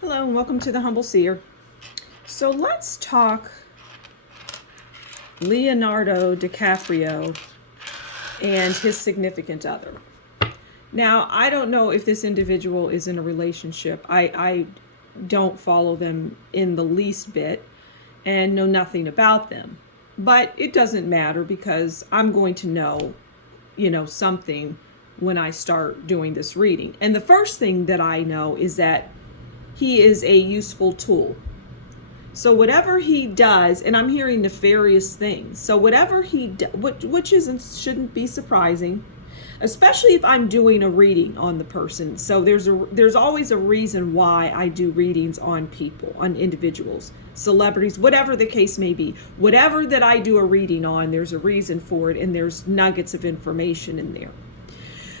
Hello and welcome to the Humble Seer. So let's talk Leonardo DiCaprio and his significant other. Now, I don't know if this individual is in a relationship. I don't follow them in the least bit and know nothing about them. But it doesn't matter because I'm going to know, something when I start doing this reading. And the first thing that I know is that he is a useful tool. So whatever he does, and I'm hearing nefarious things. So whatever he does, which shouldn't be surprising, especially if I'm doing a reading on the person. So there's always a reason why I do readings on people, on individuals, celebrities, whatever the case may be. Whatever that I do a reading on, there's a reason for it, and there's nuggets of information in there.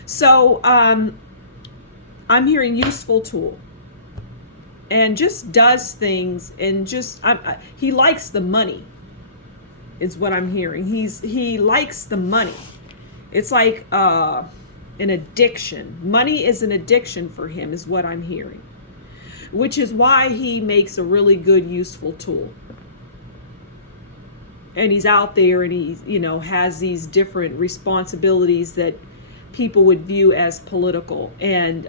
So I'm hearing useful tool. And just does things and he likes the money is what I'm hearing. He likes the money. It's like an addiction. Money is an addiction for him is what I'm hearing, which is why he makes a really good useful tool. And he's out there and he has these different responsibilities that people would view as political, and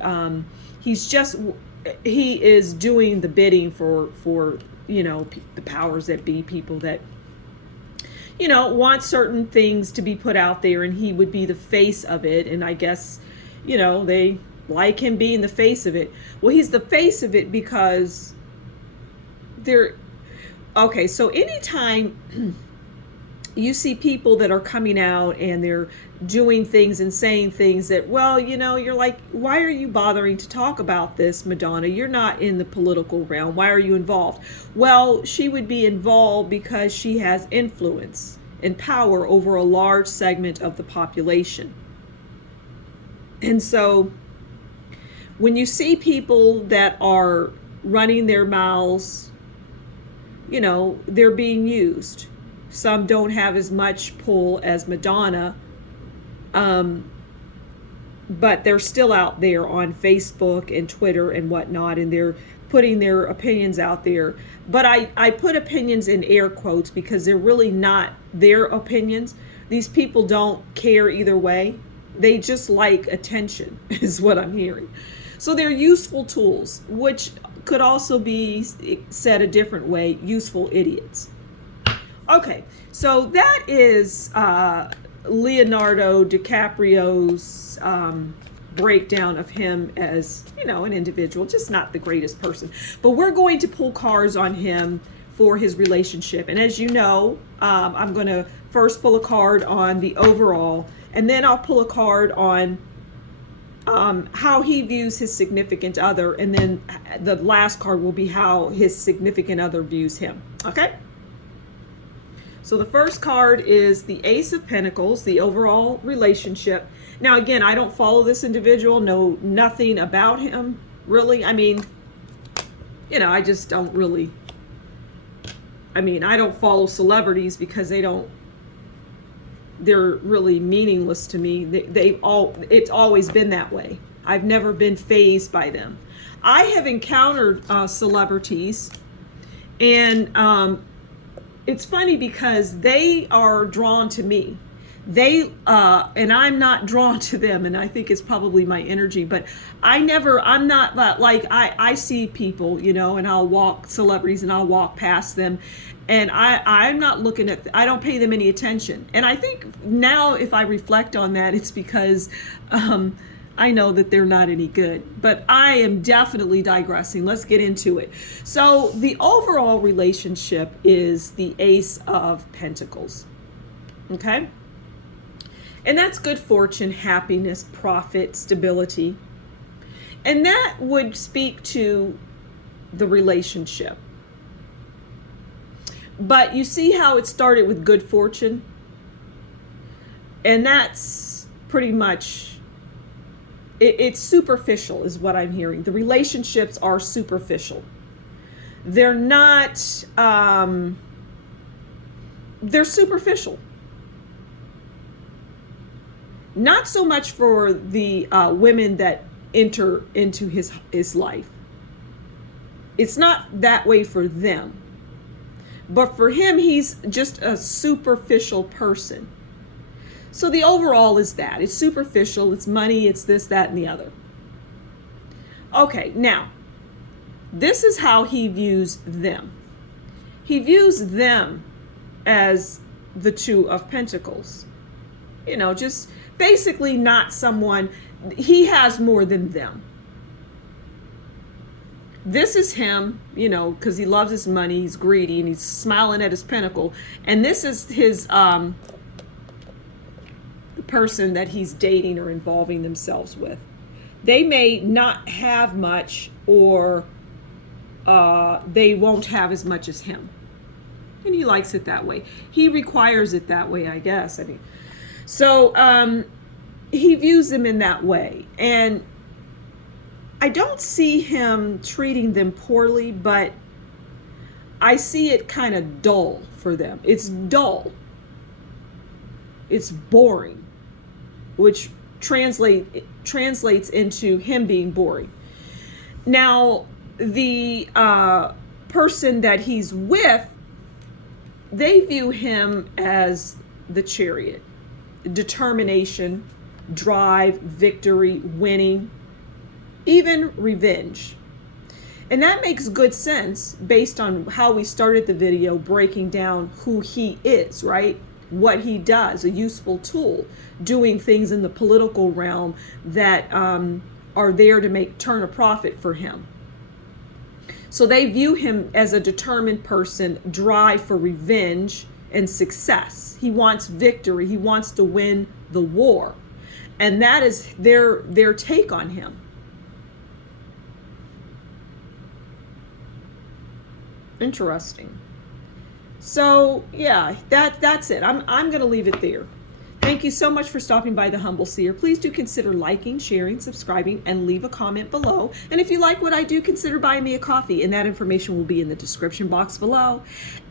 he is doing the bidding for the powers that be, people that want certain things to be put out there, and he would be the face of it. And I guess they like him being the face of it. Well, he's the face of it because so anytime you see people that are coming out and they're doing things and saying things that, you're like, why are you bothering to talk about this, Madonna? You're not in the political realm. Why are you involved? Well, she would be involved because she has influence and power over a large segment of the population. And so when you see people that are running their mouths, they're being used. Some don't have as much pull as Madonna, but they're still out there on Facebook and Twitter and whatnot, and they're putting their opinions out there. But I put opinions in air quotes because they're really not their opinions. These people don't care either way. They just like attention, is what I'm hearing. So they're useful tools, which could also be said a different way, useful idiots. Okay, so that is Leonardo DiCaprio's breakdown of him as, an individual, just not the greatest person. But we're going to pull cards on him for his relationship. And as you know, I'm going to first pull a card on the overall, and then I'll pull a card on how he views his significant other, and then the last card will be how his significant other views him. Okay? So the first card is the Ace of Pentacles, the overall relationship. Now, again, I don't follow this individual, know nothing about him, really. I mean, I just don't really. I don't follow celebrities because they're really meaningless to me. It's always been that way. I've never been fazed by them. I have encountered celebrities, and it's funny because they are drawn to me. And I'm not drawn to them, and I think it's probably my energy, but I'm not like, I see people, and I'll walk celebrities and I'll walk past them, and I'm not looking at, I don't pay them any attention. And I think now if I reflect on that, it's because I know that they're not any good, but I am definitely digressing. Let's get into it. So the overall relationship is the Ace of Pentacles. Okay? And that's good fortune, happiness, profit, stability. And that would speak to the relationship. But you see how it started with good fortune? And that's pretty much, it's superficial is what I'm hearing. The relationships are superficial. They're not, they're superficial. Not so much for the women that enter into his life. It's not that way for them. But for him, he's just a superficial person. So the overall is that. It's superficial, it's money, it's this, that, and the other. Okay, now, this is how he views them. He views them as the Two of Pentacles. You know, just basically not someone, he has more than them. This is him, you know, because he loves his money, he's greedy, and he's smiling at his pentacle. And this is his, the person that he's dating or involving themselves with. They may not have much, or they won't have as much as him. And he likes it that way. He requires it that way, I guess. I mean, so he views them in that way. And I don't see him treating them poorly, but I see it kind of dull for them. It's dull. It's boring, which translates into him being boring. Now, the person that he's with, they view him as the Chariot. Determination, drive, victory, winning, even revenge. And that makes good sense based on how we started the video breaking down who he is, right? What he does, a useful tool, doing things in the political realm that are there to turn a profit for him. So they view him as a determined person, drive for revenge and success. He wants victory. He wants to win the war. And that is their take on him. Interesting. So yeah, that's it. I'm going to leave it there. Thank you so much for stopping by the Humble Seer. Please do consider liking, sharing, subscribing, and leave a comment below. And if you like what I do, consider buying me a coffee, and that information will be in the description box below.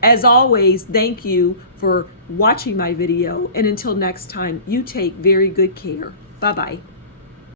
As always, thank you for watching my video, and until next time, you take very good care. Bye-bye.